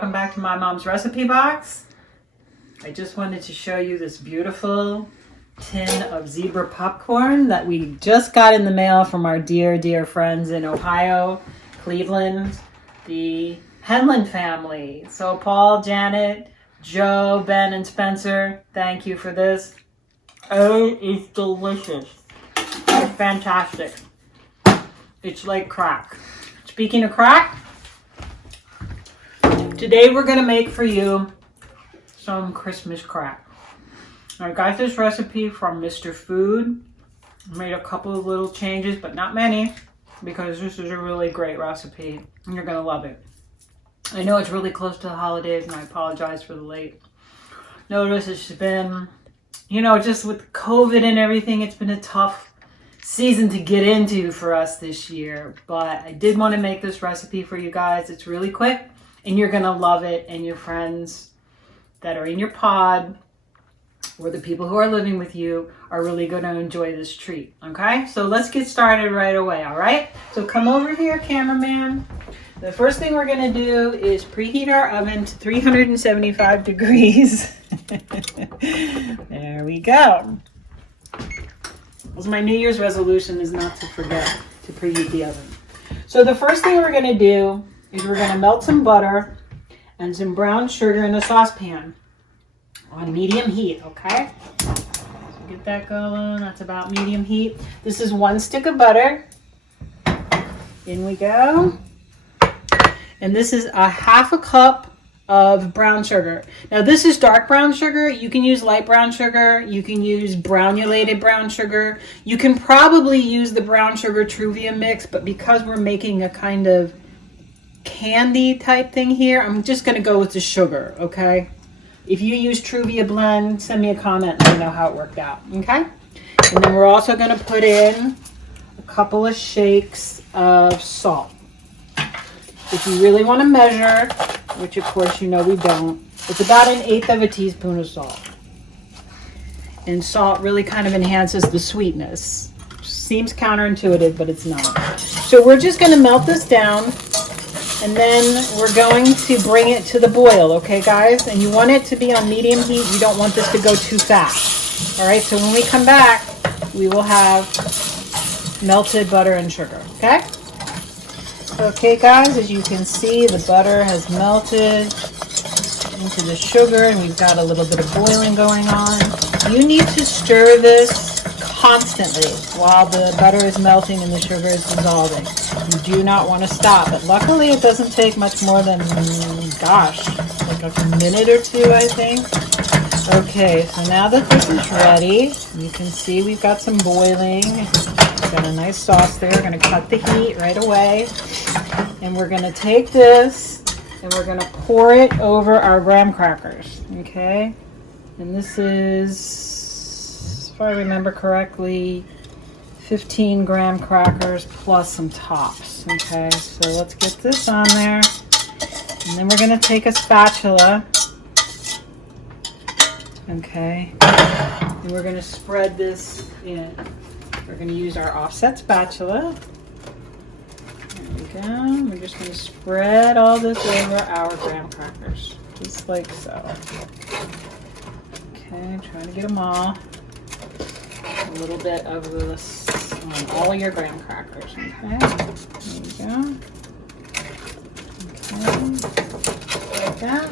welcome back to my mom's recipe box. I just wanted to show you this beautiful tin of zebra popcorn that we just got in the mail from our dear friends in Ohio, Cleveland, the Henland family. So Paul, Janet, Joe, Ben, and Spencer, thank you for this. Oh, it's delicious. It's fantastic. It's like crack. Speaking of crack, today we're going to make for you some Christmas crack. I got this recipe from Mr. Food. Made a couple of little changes, but not many, because this is a really great recipe and you're going to love it. I know it's really close to the holidays and I apologize for the late notice. It's been, just with COVID and everything, it's been a tough season to get into for us this year. But I did want to make this recipe for you guys. It's really quick and you're going to love it, and your friends that are in your pod or the people who are living with you are really going to enjoy this treat. Okay, so let's get started right away. All right, so come over here, cameraman. The first thing we're going to do is preheat our oven to 375 degrees. There we go. My New Year's resolution is not to forget to preheat the oven. So the first thing we're going to do is we're going to melt some butter and some brown sugar in a saucepan on medium heat, okay? So get that going. That's about medium heat. This is 1 stick of butter. In we go. And this is a 1/2 cup of brown sugar. Now this is dark brown sugar. You can use light brown sugar. You can use granulated brown sugar. You can probably use the brown sugar Truvia mix, but because we're making a kind of candy type thing here, I'm just going to go with the sugar, okay? If you use Truvia blend, send me a comment and let me know how it worked out, okay? And then we're also going to put in a couple of shakes of salt. If you really want to measure, which of course we don't, it's about 1/8 of a teaspoon of salt. And salt really kind of enhances the sweetness. Seems counterintuitive, but it's not. So we're just going to melt this down, and then we're going to bring it to the boil, okay guys? And you want it to be on medium heat. You don't want this to go too fast. All right, so when we come back, we will have melted butter and sugar, okay? Okay guys, as you can see, the butter has melted into the sugar and we've got a little bit of boiling going on. You need to stir this constantly while the butter is melting and the sugar is dissolving. You do not want to stop, but luckily it doesn't take much more than, like a minute or two, I think. Okay, so now that this is ready, you can see we've got some boiling. We've got a nice sauce there. We're going to cut the heat right away. And we're going to take this and we're going to pour it over our graham crackers, okay? And this is, if I remember correctly, 15 graham crackers plus some tops, okay? So let's get this on there. And then we're going to take a spatula, okay? And we're going to spread this in. We're going to use our offset spatula. There we go. We're just going to spread all this over our graham crackers, just like so. Okay, trying to get them all. A little bit of this on all your graham crackers. Okay, there we go. Okay, like that.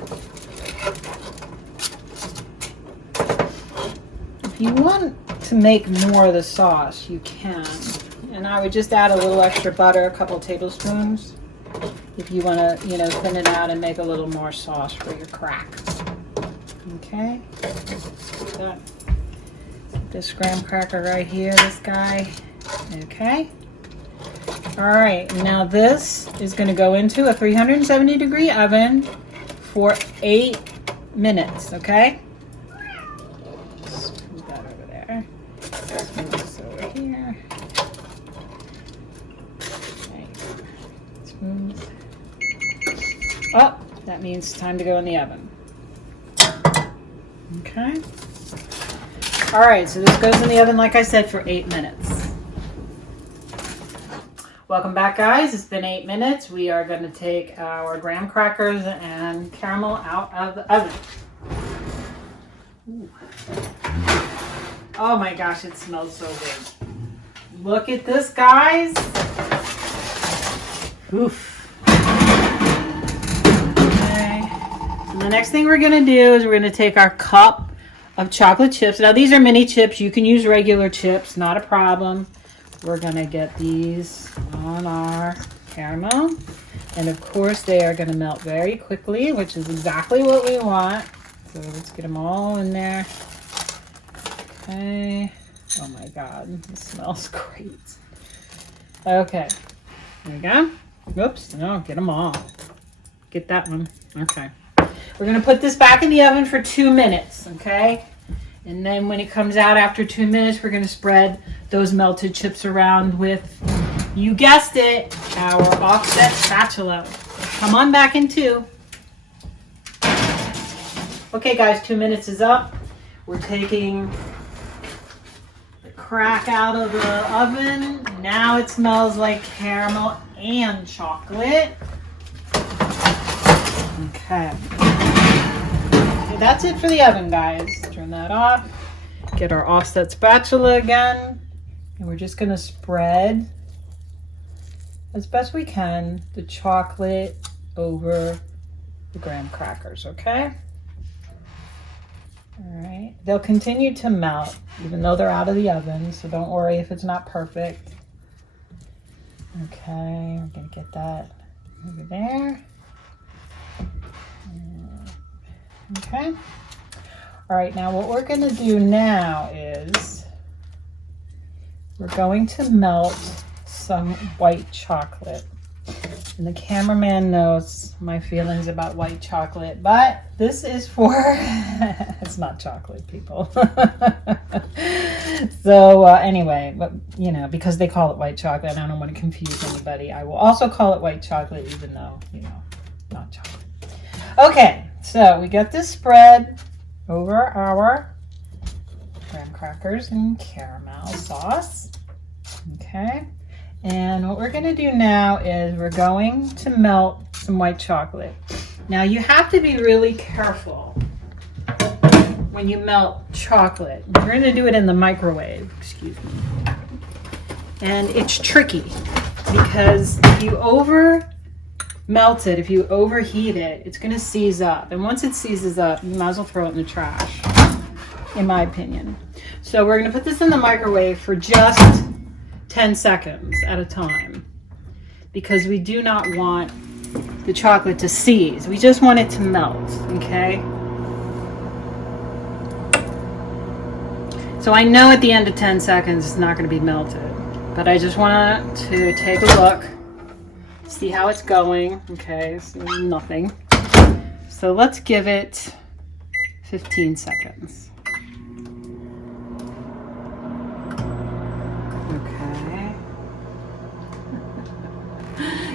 If you want to make more of the sauce, you can. And I would just add a little extra butter, a couple tablespoons, if you want to, thin it out and make a little more sauce for your crack. Okay. This graham cracker right here, this guy. Okay. All right. Now this is going to go into a 370-degree oven for 8 minutes. Okay. Let's move that over there. Let's move this over here. Oh, that means it's time to go in the oven. Okay. All right, so this goes in the oven, like I said, for 8 minutes. Welcome back, guys. It's been 8 minutes. We are going to take our graham crackers and caramel out of the oven. Ooh. Oh my gosh, it smells so good. Look at this, guys. Oof. Okay. So the next thing we're going to do is we're going to take our cup of chocolate chips. Now these are mini chips. You can use regular chips, not a problem. We're going to get these on our caramel. And of course they are going to melt very quickly, which is exactly what we want. So let's get them all in there. Okay. Oh my God, this smells great. Okay, there we go. Oops, no, get them all. Get that one. Okay. We're going to put this back in the oven for 2 minutes, okay? And then when it comes out after 2 minutes, we're going to spread those melted chips around with, you guessed it, our offset spatula. Come on back in 2. Okay guys, 2 minutes is up. We're taking the crack out of the oven. Now it smells like caramel and chocolate. Okay. That's it for the oven, guys. Turn that off. Get our offset spatula again. And we're just going to spread, as best we can, the chocolate over the graham crackers, okay? All right. They'll continue to melt, even though they're out of the oven, so don't worry if it's not perfect. Okay, we're going to get that over there. Okay. All right, now what we're going to do now is we're going to melt some white chocolate. And the cameraman knows my feelings about white chocolate, but this is for, it's not chocolate, people. So anyway, but you know, because they call it white chocolate, and I don't want to confuse anybody, I will also call it white chocolate, even though, you know, not chocolate. Okay, so we got this spread over our graham crackers and caramel sauce. Okay. And what we're going to do now is we're going to melt some white chocolate. Now you have to be really careful when you melt chocolate. We're going to do it in the microwave, excuse me. And it's tricky because if you over melt it, if you overheat it, it's going to seize up. And once it seizes up, you might as well throw it in the trash, in my opinion. So we're going to put this in the microwave for just 10 seconds at a time, because we do not want the chocolate to seize. We just want it to melt, okay? So I know at the end of 10 seconds it's not going to be melted, but I just want to take a look, see how it's going. Okay, so nothing. So let's give it 15 seconds.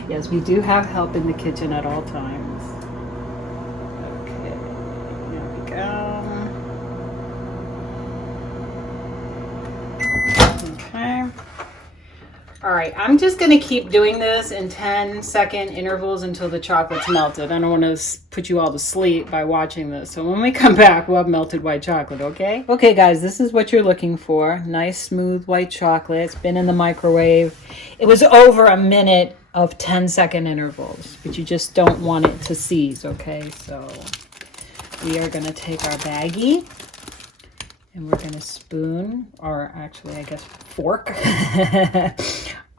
Yes, we do have help in the kitchen at all times. Okay, there we go. Okay. All right, I'm just going to keep doing this in 10-second intervals until the chocolate's melted. I don't want to put you all to sleep by watching this. So when we come back, we'll have melted white chocolate, okay? Okay, guys, this is what you're looking for. Nice, smooth white chocolate. It's been in the microwave. It was over a minute of 10-second intervals, but you just don't want it to seize, okay? So we are going to take our baggie and we're going to spoon, or actually I guess fork,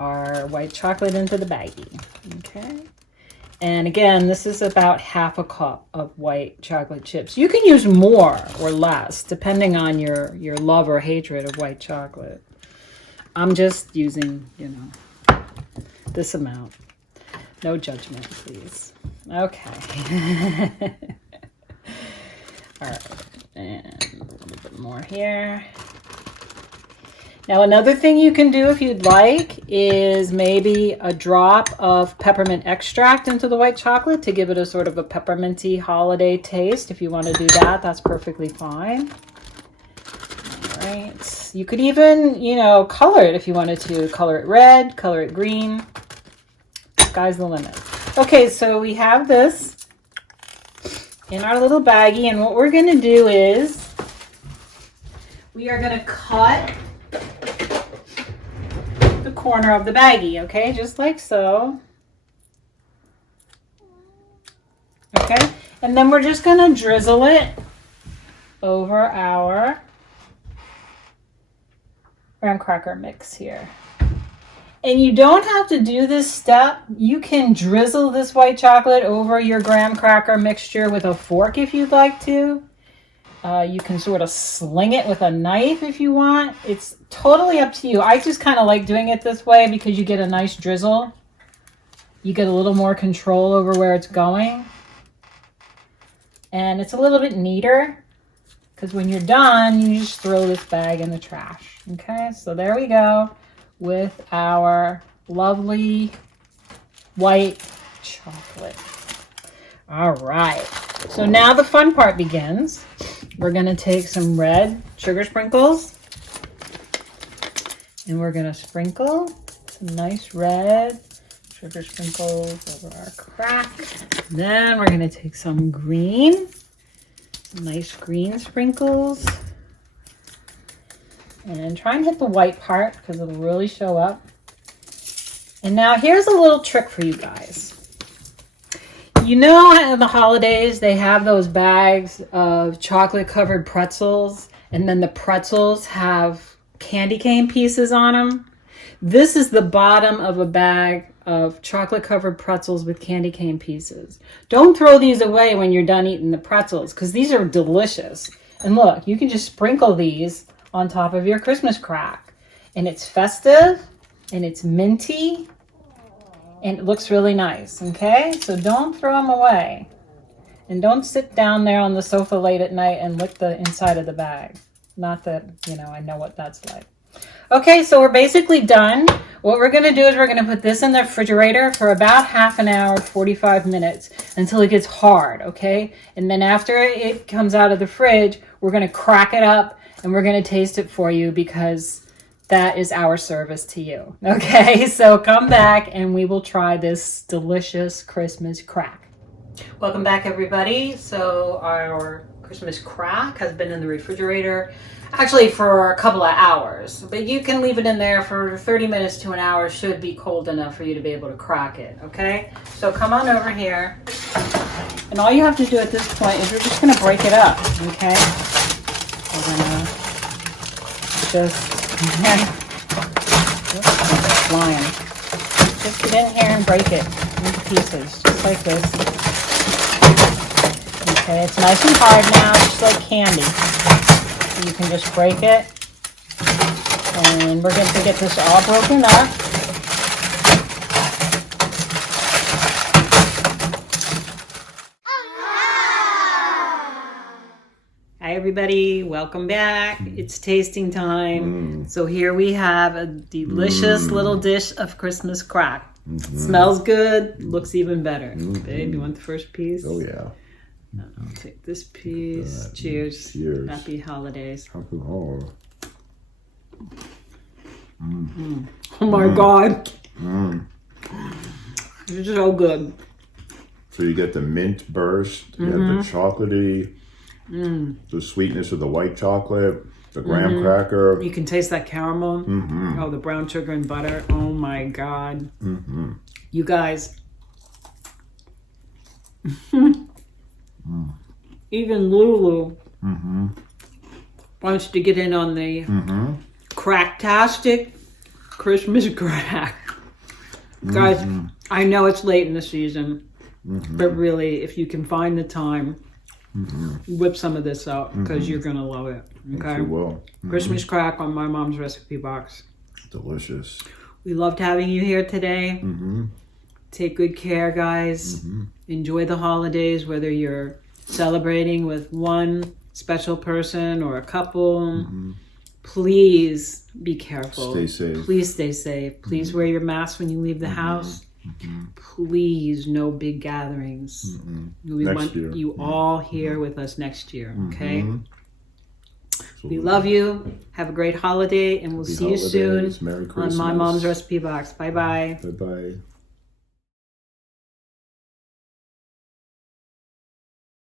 our white chocolate into the baggie, okay? And again, this is about half a cup of white chocolate chips. You can use more or less depending on your love or hatred of white chocolate. I'm just using, you know, this amount. No judgment, please. Okay. All right, and a little bit more here. Now, another thing you can do if you'd like is maybe a drop of peppermint extract into the white chocolate to give it a sort of a pepperminty holiday taste. If you want to do that, that's perfectly fine. All right. You could even, you know, color it if you wanted to. Color it red, color it green. Sky's the limit. Okay, so we have this in our little baggie, and what we're going to do is we are going to cut the corner of the baggie, okay? Just like so. Okay, and then we're just going to drizzle it over our graham cracker mix here. And you don't have to do this step. You can drizzle this white chocolate over your graham cracker mixture with a fork if you'd like to. You can sort of sling it with a knife if you want. It's totally up to you. I just kind of like doing it this way because you get a nice drizzle. You get a little more control over where it's going. And it's a little bit neater because when you're done, you just throw this bag in the trash. Okay, so there we go with our lovely white chocolate. All right, so now the fun part begins. We're going to take some red sugar sprinkles and we're going to sprinkle some nice red sugar sprinkles over our crack. Then we're going to take some green, some nice green sprinkles. And try and hit the white part because it'll really show up. And now here's a little trick for you guys. You know in the holidays they have those bags of chocolate covered pretzels and then the pretzels have candy cane pieces on them? This is the bottom of a bag of chocolate covered pretzels with candy cane pieces. Don't throw these away when you're done eating the pretzels because these are delicious. And look, you can just sprinkle these on top of your Christmas crack. And it's festive, and it's minty, and it looks really nice, okay? So don't throw them away. And don't sit down there on the sofa late at night and lick the inside of the bag. Not that, you know, I know what that's like. Okay, so we're basically done. What we're gonna do is we're gonna put this in the refrigerator for about half an hour, 45 minutes, until it gets hard, okay? And then after it comes out of the fridge, we're gonna crack it up and we're going to taste it for you because that is our service to you. Okay, so come back and we will try this delicious Christmas crack. Welcome back, everybody. So our Christmas crack has been in the refrigerator actually for a couple of hours, but you can leave it in there for 30 minutes to an hour. Should be cold enough for you to be able to crack it. Okay, so come on over here. And all you have to do at this point is we're just going to break it up. Okay. We're gonna just flying. Just get in here and break it into pieces, just like this. Okay, it's nice and hard now, just like candy. So you can just break it, and we're going to get this all broken up. Hi everybody, welcome back. It's tasting time. So here we have a delicious little dish of Christmas crack. Smells good, looks even better. Babe, you want the first piece? Oh yeah. I'll take this piece. Cheers. Cheers. Happy holidays. Oh, Oh my God. It's so good. So you get the mint burst, you have the chocolatey, the sweetness of the white chocolate, the graham cracker. You can taste that caramel. Oh, the brown sugar and butter. Oh my God. You guys. Even Lulu wants to get in on the cracktastic Christmas crack. Guys, I know it's late in the season, but really, if you can find the time, whip some of this out because you're going to love it. Okay? Yes, you will. Christmas crack on my mom's recipe box. Delicious. We loved having you here today. Take good care, guys. Enjoy the holidays, whether you're celebrating with one special person or a couple. Please be careful. Stay safe. Please stay safe. Please wear your mask when you leave the house. Please, no big gatherings. We Next want year. you all here with us next year, okay? We love you. Have a great holiday, and we'll see you soon Merry on Christmas. My Mom's Recipe Box. Bye-bye. Bye-bye.